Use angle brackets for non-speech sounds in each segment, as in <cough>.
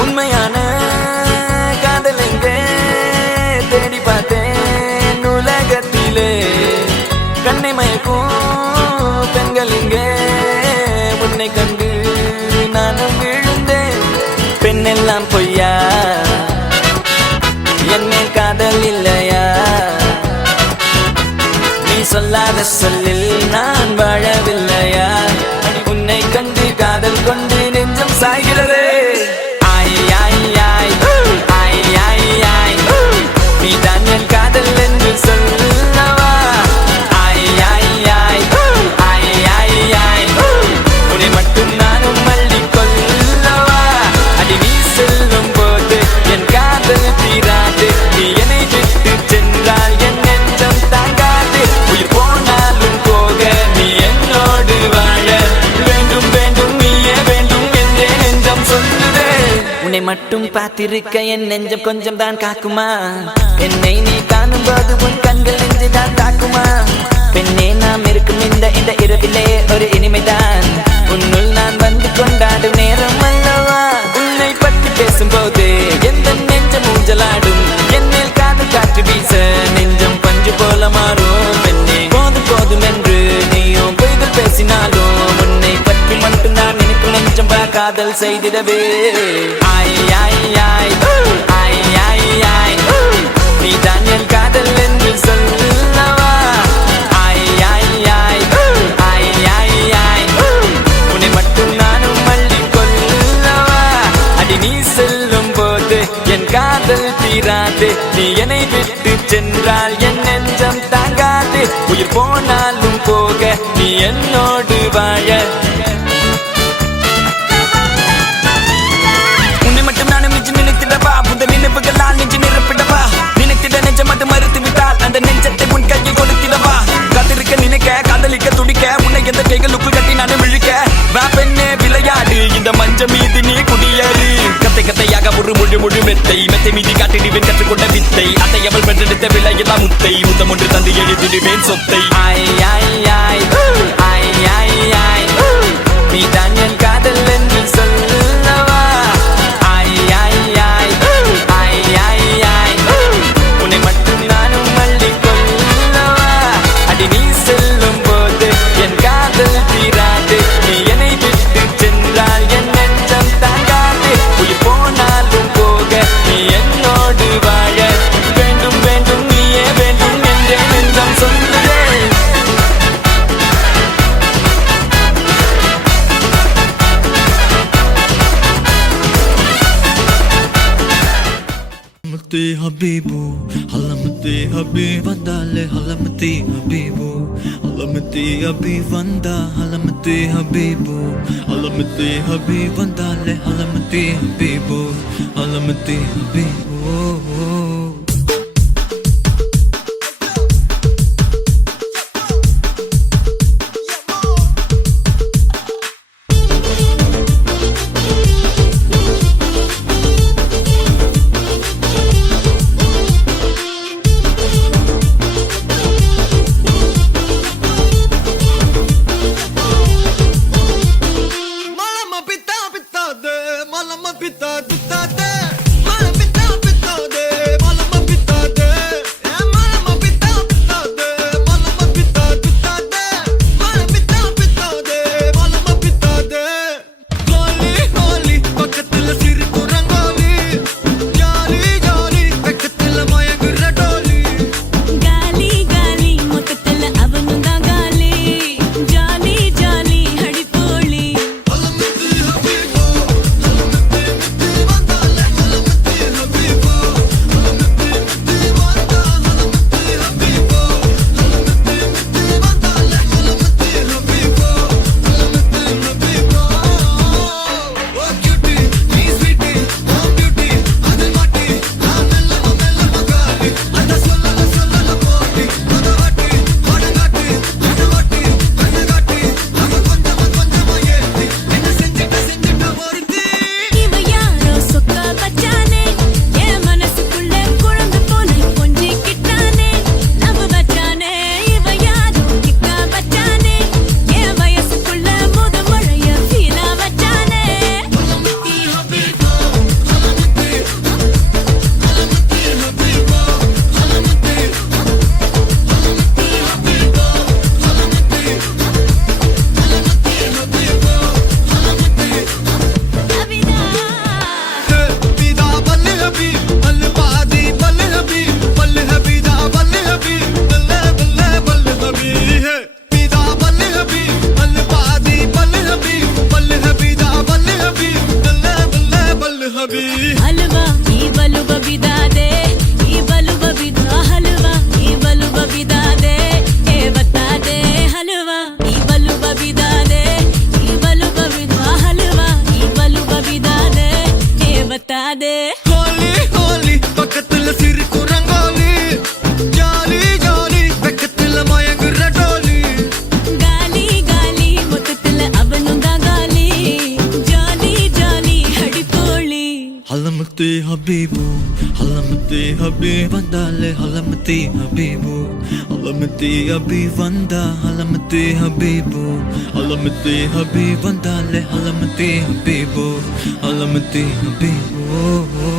உண்மையான மட்டும் பார்த்திருக்க என் நெஞ்சம் கொஞ்சம் தான் காக்குமா? என்னை நீ காணும் போது உன் கண்கள் நெஞ்சு தான் தாக்குமா? பெண்ணே நாம் இருக்கும் இந்த இந்த இரவிலே ஒரு இனிமைதான். உன்னுள் நான் வந்து கொண்டாடும் நேரம் அல்லவா? உன்னை பற்றி பேசும்போது எந்த நெஞ்சம் ஊஞ்சலாடும்? என்னில் காது காற்று வீச நெஞ்சம் பஞ்சு போல மாறும். காதல் செய்திடவே. ஆய் ஆய் ஆய் ஆய் ஆய் ஆய் நீ தான் என் காதல் என்று சொல்லவா? ஆய் ஆய் ஆய் ஆய் ஆய் ஆய் உன்னை மட்டும் நானும் மல்லி கொள்ளவா அடி நீ செல்லும் போது என் காதல் தீராது. நீ என்னை விட்டு சென்றால் என் நெஞ்சம் தாங்காது. உயிர் போனாலும் போக நீ என்னோடு வாழ நினைத்திட நெஞ்சம் மட்டும் மறுத்து விட்டால் அந்த நெஞ்சத்தை உன் கையில் கொடுத்திடவா காத்திருக்க நினைக்க காதலிக்க துடிக்க உன்னை எந்த கைகளுக்குள் கட்டி நானும் இழுக்க வேப்பெண்ணே விளையாடு இந்த மஞ்ச மீது நீ குடியேறு. கத்தை கத்தையாக ஒரு முழு முழு மெத்தை மெத்தை மீதி காட்டிடுவேன் கற்றுக்கொண்ட வித்தை. அதை அவள் பெற்றெடுத்த விலையெல்லாம் முத்தை. முத்தம் ஒன்று தந்து எழுதிடுவேன் சொத்தை. ஆய் ஆய் be vanda le halamati habibu halamati habivanda halamati habibu halamati habivanda le halamati habibu halamati habibu Halamati Habib Vandale, Halamati Habibu, Halamati Habib Vanda, Halamati Habibu, Halamati Habib Vandale, Halamati Habibu, Halamati Habibu.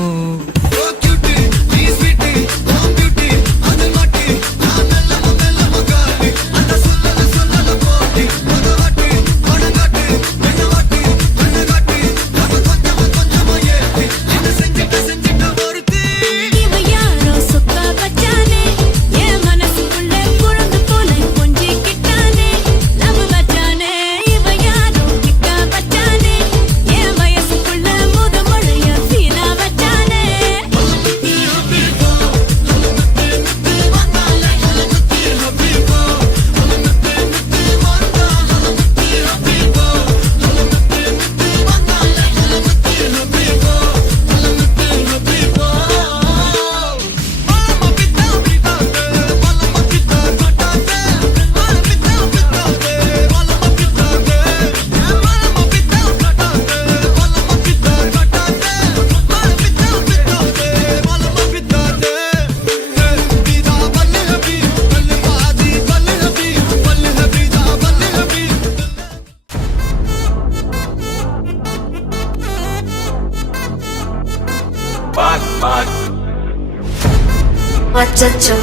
Wachacho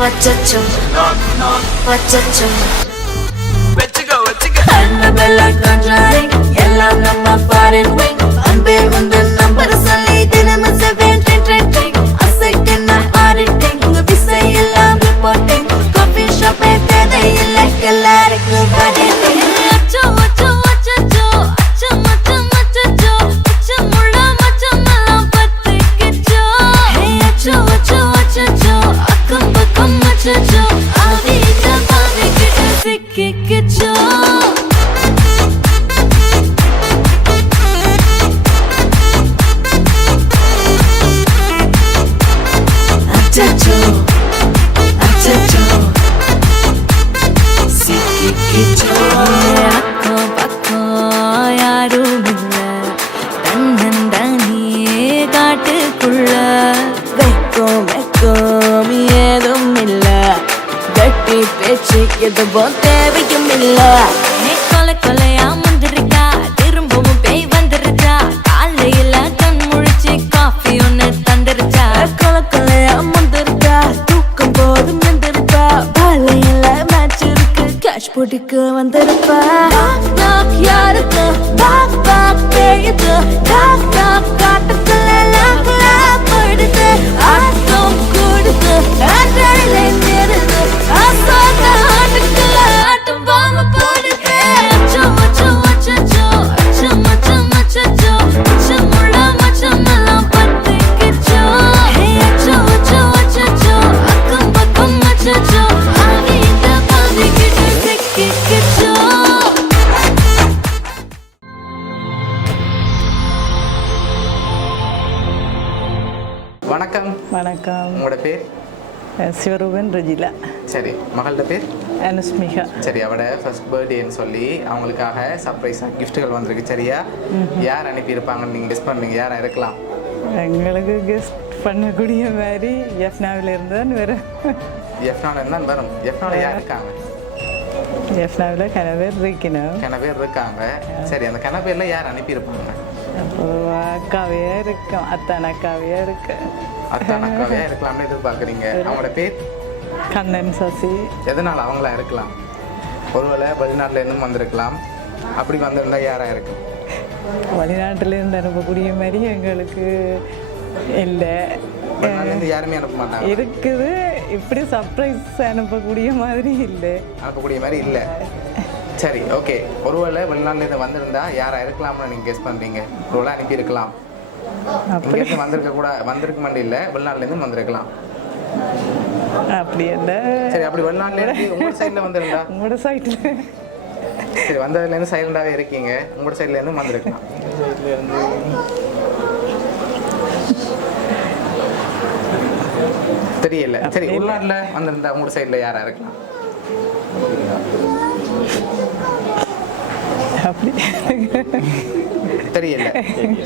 Wachacho Wachacho வச்சுக்கோ வச்சுக்கோ. Annabella contrary எல்லாம் நம்ம foreign wing. அன்பே உந்த number சொல்லி தினமும் seven உங்க விசை எல்லாம் ரிப்போர்ட்டிங் காஃபி ஷாப்பே தேவையில்லை எல்லாருக்கும் காட்டுக்குள்ள வெக்கம் வெக்கம் ஏதும் இல்ல. கட்டி பேச்சு எதுவும் தேவையும் இல்லை. வணக்கம். வணக்கம். உங்களோட பேர்? சிவரூபன் ரஜிலா. சரி மகளோட பேர்? அனுஸ்மிகா சரி அவட ஃபர்ஸ்ட் பர்த்டேன்னு சொல்லி அவங்களுக்காக சர்ப்ரைஸாக கிஃப்ட்டுகள் வந்திருக்கு சரியா? யார் அனுப்பியிருப்பாங்கன்னு நீங்கள் கெஸ் பண்ணுங்க யாரா இருக்கலாம்? எங்களுக்கு கெஸ்ட் பண்ணக்கூடிய மாதிரி எஃப்னாவில் இருந்தால் வேறு. எஃப்னால இருந்தால் வரும் எஃப்னால யார் இருக்காங்க? எஃப்னாவில் கனவேர் இருக்கணும் கன பேர் இருக்காங்க சரி அந்த கன பேரில் யார் அனுப்பியிருப்பாங்க? அக்காவையா இருக்கும். அத்தான அக்காவையா இருக்கு. அத்தான் அக்காவையா இருக்கலாம்னு எதிர்பார்க்குறீங்க. அவங்களோட பேர்? கண்ணன் சசி. எதனால் அவங்களா இருக்கலாம்? ஒருவேளை வெளிநாட்டுல இருந்தும் வந்திருக்கலாம். அப்படி வந்திருந்தா யாரா இருக்கும்? வெளிநாட்டில் இருந்து அனுப்பக்கூடிய மாதிரி எங்களுக்கு இல்லை. யாருமே அனுப்ப மாட்டாங்க இருக்குது. இப்படி சர்ப்ரைஸ் அனுப்பக்கூடிய மாதிரி இல்லை. அனுப்பக்கூடிய மாதிரி இல்லை. சரி ஓகே ஒருவேளை வெளிநாட்டுல இருந்து வந்திருந்தா யாரா இருக்கலாம்னு நீங்க கெஸ் பண்றீங்க. ஒருவேளை அனுப்பியிருக்கலாம். இங்கேருந்து வந்திருக்க கூட வந்திருக்க மாட்டே இல்லை வெளிநாட்டுலேருந்து வந்திருக்கலாம். அப்படி என்ன சரி அப்படி வெளிநாட்டுலேருந்து உங்கள் சைடில் வந்துருந்தா? உங்களோட சைட்டில் சரி வந்ததுலேருந்து சைலண்டாகவே இருக்கீங்க. உங்களோட சைட்லேருந்து வந்திருக்கலாம். தெரியல. சரி உள்நாட்டில் வந்திருந்தா உங்களோட சைடில் யாரா இருக்கலாம்? அப்படி. தெரியல.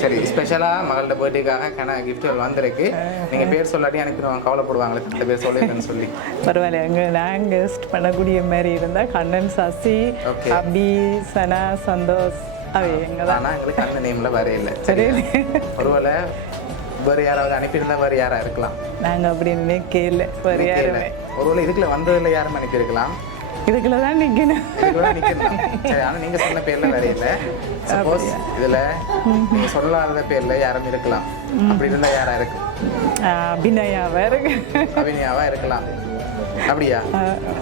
சரி ஸ்பெஷலாக மகளோட பர்த்டேக்காக கன கிஃப்ட்கள் வந்திருக்கு. நீங்கள் பேர் சொல்லாட்டி அனுப்பிடுவாங்க கவலைப்படுவாங்களே இந்த பேர் சொல்லிடுறேன்னு சொல்லி. பரவாயில்ல நான் கெஸ்ட் பண்ணக்கூடிய மாதிரி இருந்தால் கண்ணன் சசி. அபி சனா சந்தோஷ் அவை எங்க தான் ஆனால் எங்களுக்கு அந்த நேமில் வரையில சரி ஒருவேளை வேறு யாராவது அனுப்பியிருந்தா வேறு யாரா இருக்கலாம். நாங்கள் அப்படி நினைக்கல வேறு யாருமே. ஒருவேளை இதுக்குள்ள வந்ததில் யாரும் அனுப்பியிருக்கலாம். இதுக்குள்ள தான் சரி ஆனால் நீங்கள் சொன்ன பேரில் வேற இல்லை. சப்போஸ் இதில் நீங்கள் சொல்லாத பேரில் யாரும் இருக்கலாம். அப்படி இருந்தால் யாரா இருக்கு? அபிநயாவாக இருக்கு? அபினியாவா இருக்கலாம். அப்படியா?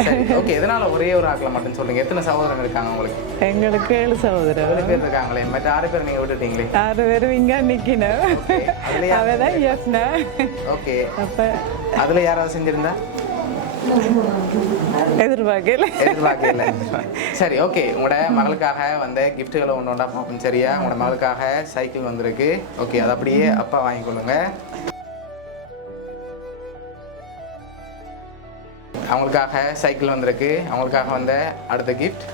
சரி ஓகே எதனால ஒரே ஒரு ஆக்கல மட்டும் சொல்லுங்க? எத்தனை சகோதரங்க இருக்காங்க உங்களுக்கு? எங்களுக்கு ஏழு சகோதரர். எவ்வளவு பேர் இருக்காங்களே? மற்ற ஆறு பேர் நீங்க விட்டுட்டீங்களே? ஆறு பேரும் இங்கே நிற்கணும் அதுலயா? அவ தான் யோசனை ஓகே அப்போ அதுல யாராவது செஞ்சிருந்தா? எதிர்பார்க்கல. எதிர்பார்க்கல. சரி ஓகே உங்களோட மகளுக்காக வந்த கிஃப்ட்டுகளை ஒன்று ஒன்றா பார்ப்போம். சரியா? உங்களோட மகளுக்காக சைக்கிள் வந்திருக்கு. ஓகே அது அப்படியே அப்பா வாங்கிக்கொள்ளுங்க அவங்களுக்காக சைக்கிள் வந்திருக்கு. அவங்களுக்காக வந்த அடுத்த கிஃப்ட்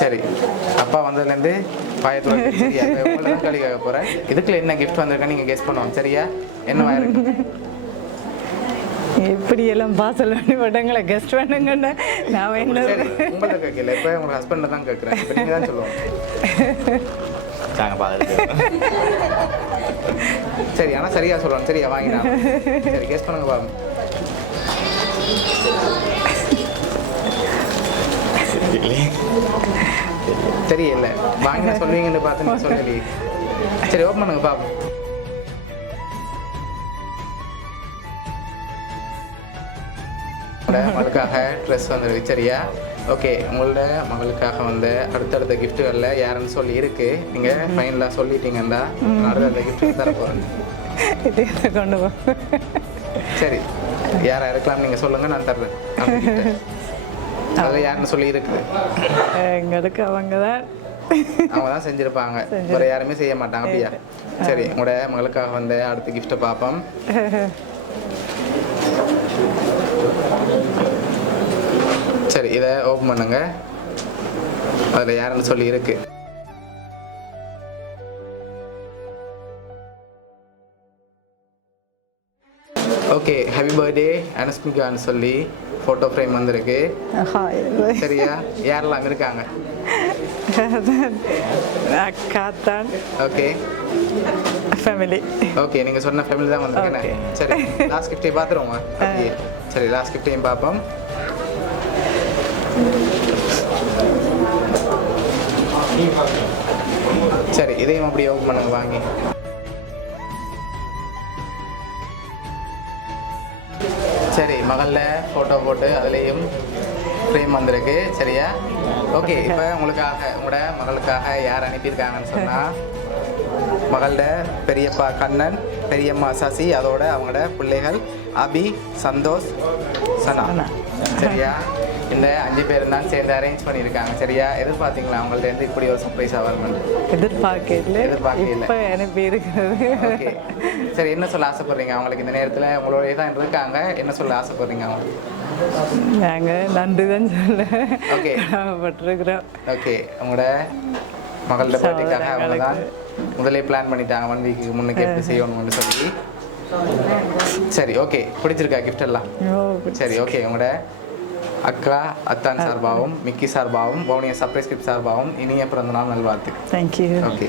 சரி அப்பா வந்ததுலேருந்து பாயத்தோட சரியா போகிறேன் இதுக்குள்ள என்ன கிஃப்ட் வந்திருக்கேன்னு நீங்கள் கெஸ்ட் பண்ணுவோம். சரியா? என்னவா இருக்கு? எப்படி எல்லாம் பாசல் பண்ணி போட்டாங்களே கெஸ்ட் பண்ணுங்கன்னு நான் என்ன உங்களை கேட்கல. இப்போ உங்க ஹஸ்பண்டை தான் கேட்குறேன். நீங்கள் தான் சொல்லுவோம் சரி ஆனால் சரியா சொல்லணும். சரியா வாங்கினா சரி கெஸ் பண்ணுங்க பாருங்க. தெரியல. வாங்கினா சொல்லுவீங்கன்னு பார்த்து சொல்லலையே. சரி ஓப்பன் பண்ணுங்க பாப்போம். உங்களோட மகளுக்காக ட்ரெஸ் வந்துருக்கு சரியா ஓகே உங்களோட மகளுக்காக வந்து அடுத்தடுத்த கிஃப்ட்டுகளில் யாருன்னு சொல்லி இருக்கு. நீங்கள் ஃபைனலாக சொல்லிட்டீங்கன்னா அடுத்தடுத்த கிஃப்ட் தர போகிறேன் கொண்டு போ சரி யாரா இருக்கலாம் நீங்கள் சொல்லுங்கள் நான் தர்றேன். அதில் யாருன்னு சொல்லி இருக்குது எங்களுக்கு அவங்க தான். அவங்க தான் செஞ்சுருப்பாங்க. வேறு யாருமே செய்ய மாட்டாங்க அப்படியா? சரி உங்களோட மகளுக்காக வந்து அடுத்த கிஃப்ட்டை பார்ப்போம். <laughs> சரி இதை ஓப்பன் பண்ணுங்க. அதில் யாருன்னு சொல்லி இருக்கு. ஓகே ஹாப்பி பர்த்டே அனுஸ்மிகான்னு சொல்லி ஃபோட்டோ ஃப்ரேம் வந்திருக்கு. சரியா? யாரெல்லாம் இருக்காங்க? <laughs> அக்கா தான் ஓகே ஃபேமிலி ஓகே நீங்கள் சொன்ன ஃபேமிலி தான் வந்திருக்கேன். சரி லாஸ்ட் கிஃப்டே பார்த்துருவோங்க ஓகே சரி லாஸ்ட் கிஃப்டையும் பார்ப்போம். சரி இதையும் அப்படியே ஓப்பன் பண்ணுங்க வாங்கி. சரி மகளில் ஃபோட்டோ போட்டு அதுலேயும் ஃப்ரேம் வந்திருக்கு. சரியா? ஓகே இப்போ உங்களுக்காக உங்களோட மகளுக்காக யார் அனுப்பியிருக்காங்கன்னு சொன்னால் மகளோட பெரியப்பா கண்ணன் பெரியம்மா சசி அதோட அவங்களோட பிள்ளைகள் அபி சந்தோஷ் சனா. சரியா? இந்த அஞ்சு பேர் தான் சேர்ந்து அரேஞ்ச் பண்ணியிருக்காங்க. சரியா? எதிர்பார்த்தீங்களா? அவங்கள்ட்ட இருந்து இப்படி ஒரு சர்ப்ரைஸாக வரணும் எதிர்பார்க்கல எதிர்பார்க்கல. இப்போ அனுப்பி இருக்கிறது. ஓகே சரி என்ன சொல்ல ஆசைப்படுறீங்க அவங்களுக்கு இந்த நேரத்தில்? உங்களோடய தான் இருக்காங்க. என்ன சொல்ல ஆசைப்படுறீங்க அவங்களுக்கு நாங்கள் நன்றி தான் சொல்ல Okay. கடமைப்பட்டிருக்கிறோம். ஓகே உங்களோட மகளோட பர்த்டேக்காக அவங்க தான் முதலே பிளான் பண்ணிட்டாங்க. ஒன் வீக்கு முன்னுக்கு எப்படி செய்யணும்னு சொல்லி. சரி ஓகே பிடிச்சிருக்கா gift எல்லாம்? சரி ஓகே உங்களோட அக்கா அத்தான் சார்பாகவும் மிக்கி சார்பாகவும் பவுனியா சர்ப்ரைஸ் கிஃப்ட் சார்பாகவும் இனிய பிறந்தநாள் நல்வாழ்த்து தேங்க்யூ ஓகே